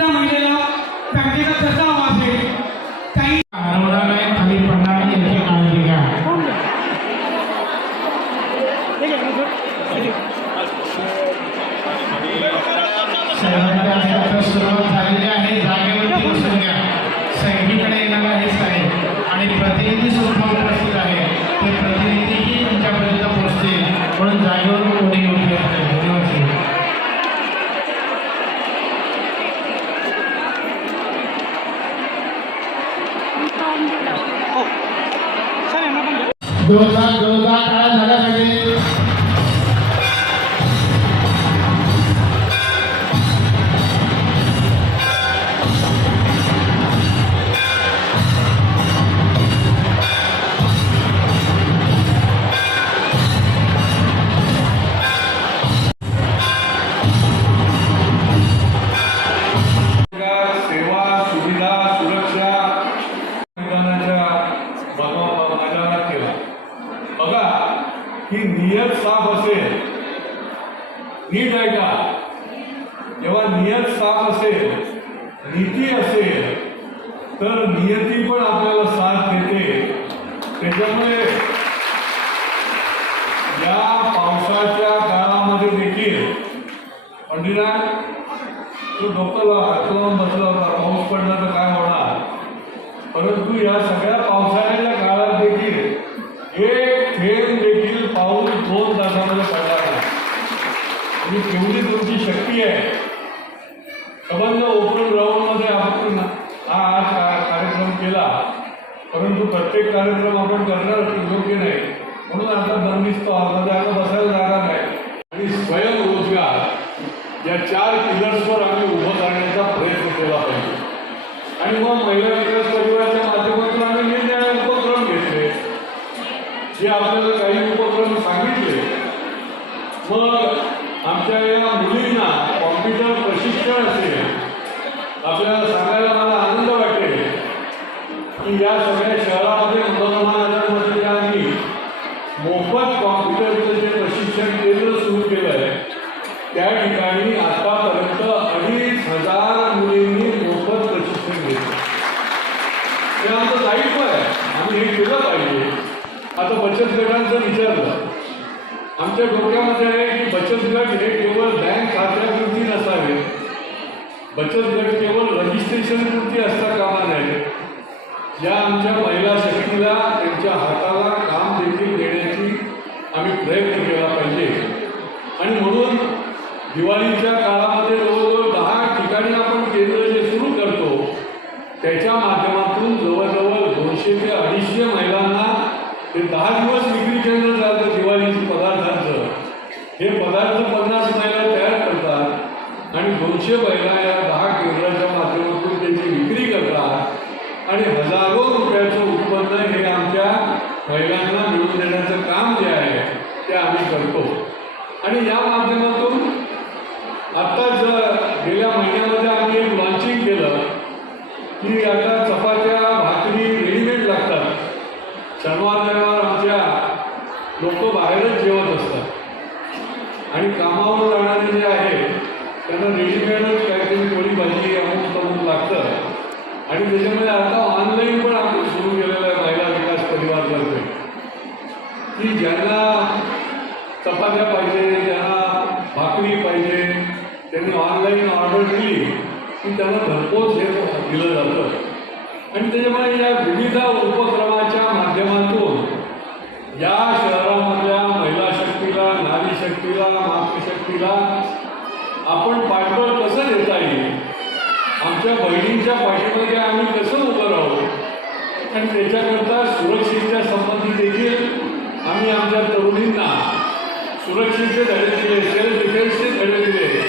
कुठल्या महिलेला बँकेचा खर्च हवा असेल काही खाली याची काळजी घ्या. सुरुवात झालेली आहे जागेवरती बसून घ्या. सैनिकडे येणार आहेच आहे. आणि प्रतिनिधी सुद्धा उपस्थित आहे. ते प्रतिनिधीही तुमच्यापर्यंत पोहोचतील. म्हणून जागेवर దోషాలు बघा की नियत साफ असेल नीट आहे का जेव्हा नियत साफ असेल नीती असेल तर नियती पण आपल्याला साथ देते. त्याच्यामुळे या पावसाच्या काळामध्ये देखील पंडितराज तो डोक्याला हात लावून बसला होता. पाऊस पडला तर काय होणार? परंतु या सगळ्या आणि केवढी तुमची शक्ती आहे संबंध ओपन ग्राउंडमध्ये आपण हा का- कार्यक्रम केला. परंतु प्रत्येक कार्यक्रम आपण करणार योग्य नाही. म्हणून आता बंदिस्त आहोत आता बसायला जाणार नाही. आणि स्वयंरोजगार या चार पिलर्सवर आम्ही उभं करण्याचा प्रयत्न केला पाहिजे. आणि मग महिला विकास परिवाराच्या माध्यमातून आम्ही निर्णय उपक्रम घेतले. जे आपल्याला काही उपक्रम सांगितले. मग आमच्या या मुलींना कॉम्प्युटर प्रशिक्षण असेल आपल्याला सांगायला मला आनंद वाटेल की या सगळ्या शहरामध्ये उस्मानाबादमध्ये आम्ही मोफत कॉम्प्युटरचं जे प्रशिक्षण केंद्र सुरू केलं आहे त्या ठिकाणी आतापर्यंत अडीच हजार मुलींनी मोफत प्रशिक्षण घेतलं. हे आमचं दायित्व आहे. आम्ही हे केलं पाहिजे. आता बचत गटांचं विचारलं. आमच्या डोक्यामध्ये आहे की बचत गट हे केवळ बँक खात्यापुरती नसावे. बचत गट केवळ रजिस्ट्रेशनपुरती असता कामा नये. या आमच्या महिला शक्तीला त्यांच्या हाताला काम देखील देण्याची आम्ही प्रयत्न केला पाहिजे. आणि म्हणून दिवाळीच्या काळामध्ये जवळजवळ दहा ठिकाणी आपण केंद्र जे सुरू करतो त्याच्या माध्यमातून जवळजवळ दोनशे ते अडीचशे महिलांना ते दहा दिवस विक्री केंद्र चालतं दिवाळीची पदार्थांचं हे पदार्थ पन्नास महिला तयार करतात आणि दोनशे महिला या दहा केंद्राच्या माध्यमातून त्याची विक्री करतात आणि हजारो रुपयाचं उत्पन्न हे आमच्या महिलांना मिळवून देण्याचं काम जे आहे ते आम्ही करतो. आणि या माध्यमातून आत्ताच गेल्या महिन्यामध्ये आम्ही एक लॉन्चिंग केलं की आता आणि त्याच्यामध्ये आता ऑनलाईन पण आपण सुरू केलेलं आहे महिला विकास परिवारतर्फे. की ज्यांना चपात्या पाहिजे ज्यांना भाकरी पाहिजे त्यांनी ऑनलाईन ऑर्डर दिली की त्यांना घरपोच हे दिलं जातं. आणि त्याच्यामुळे या विविध उपक्रमाच्या माध्यमातून या शहरामधल्या महिला शक्तीला नारी शक्तीला मातृशक्तीला आपण पाठबळ आमच्या बहिणींच्या पाठीमध्ये आम्ही कसं उभं राहू? आणि त्याच्याकरता सुरक्षेच्या संबंधी देखील आम्ही आमच्या तरुणींना सुरक्षेचे धडे दिले सेल्फ डिफेन्सचे धडे दिले.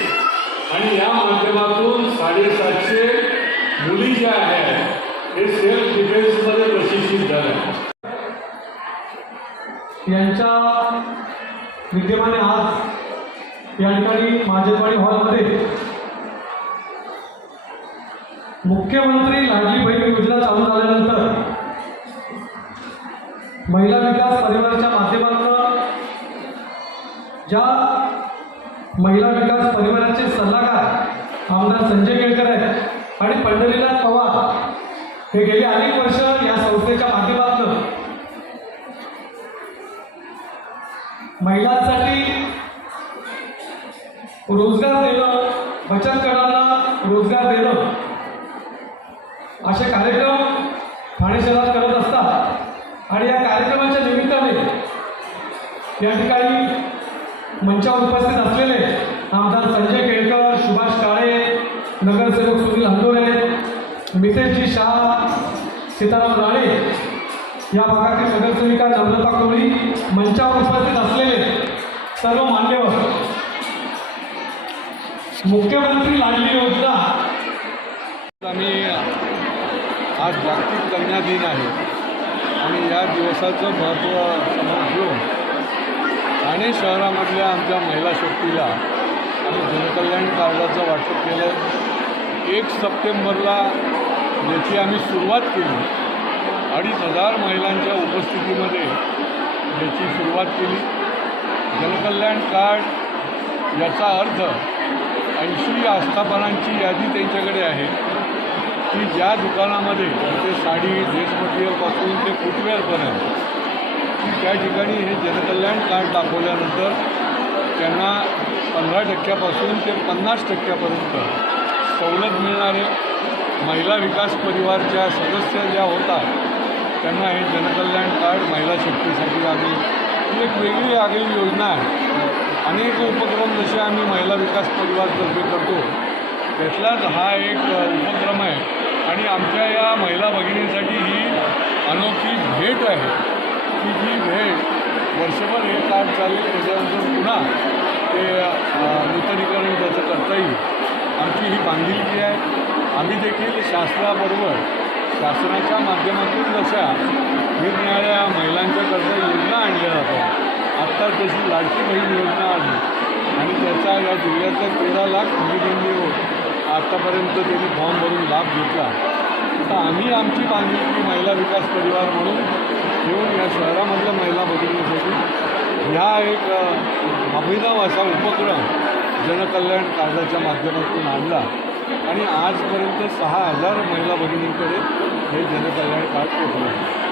आणि या माध्यमातून साडेसातशे मुली ज्या आहेत हे सेल्फ डिफेन्समध्ये प्रशिक्षित झाल्या यांच्या विद्यमाने आज या ठिकाणी माझेवाडी हॉलमध्ये मुख्यमंत्री लाडली बहीण योजना चालू झाल्यानंतर महिला विकास परिवाराच्या माध्यमातून ज्या महिला विकास परिवाराचे सल्लागार आमदार संजय केळकर आहेत आणि पंढरीनाथ पवार हे गेली अनेक वर्ष या संस्थेच्या माध्यमातून महिलांसाठी रोजगार देणं बचत गटांना रोजगार देणं असे कार्यक्रम ठाणे शहरात करत असतात. आणि या कार्यक्रमाच्या निमित्ताने या ठिकाणी मंचावर उपस्थित असलेले आमदार संजय केळकर सुभाष काळे नगरसेवक सुनील हंदोरे मितेशजी शाह सीताराम राणे या भागातील नगरसेविका नम्रता कोळी मंचावर उपस्थित असलेले सर्व मान्यवर मुख्यमंत्री लाडली योजना. आम्ही आज जागतिक कन्या दिन आहे. आणि या दिवसाचं महत्त्व समोर घेऊन ठाणे शहरामधल्या आमच्या महिला शक्तीला आम्ही जनकल्याण कार्डाचं वाटप केलं एक सप्टेंबरला याची आम्ही सुरुवात केली अडीच हजार महिलांच्या उपस्थितीमध्ये याची सुरुवात केली. जनकल्याण कार्ड याचा अर्थ ऐंशी आस्थापनांची यादी त्यांच्याकडे आहे. की ज्या दुकानामध्ये ते साडी ड्रेस मटेरियलपासून ते फुटवेअरपर्यंत की त्या ठिकाणी हे जनकल्याण कार्ड दाखवल्यानंतर त्यांना पंधरा टक्क्यापासून ते पन्नास टक्क्यापर्यंत सवलत मिळणारे महिला विकास परिवारच्या सदस्य ज्या होतात त्यांना हे जनकल्याण कार्ड महिला शक्तीसाठी आम्ही ही एक वेगळी आगळी योजना आहे. अनेक उपक्रम जसे आम्ही महिला विकास परिवारतर्फे करतो त्यातलाच हा एक उपक्रम आहे. आणि आमच्या या महिला भगिनींसाठी ही अनोखी भेट आहे. की जी भेट वर्षभर हे कार्ड चालेल त्याच्यानंतर पुन्हा ते नूतनीकरण त्याचं करता येईल. आमची ही बांधिलकी आहे. आम्ही देखील शासनाबरोबर शासनाच्या माध्यमातून जशा निरनिराळ्या महिलांच्याकरता योजना आणल्या जातात आत्ता तशी लाडकी बहीण योजना आली. आणि त्याचा या जिल्ह्याचा तेरा लाख मुलींनी आत्तापर्यंत त्यांनी फॉर्म भरून लाभ घेतला. आता आम्ही आमची बांधिलकी महिला विकास परिवार म्हणून घेऊन या शहरामधल्या महिला बदलण्यासाठी ह्या एक अभिनव असा उपक्रम जनकल्याण कार्डाच्या माध्यमातून आणला. आणि आजपर्यंत सहा हजार महिला भगिनींकडे हे जनकल्याण कार्ड पोहोचलं.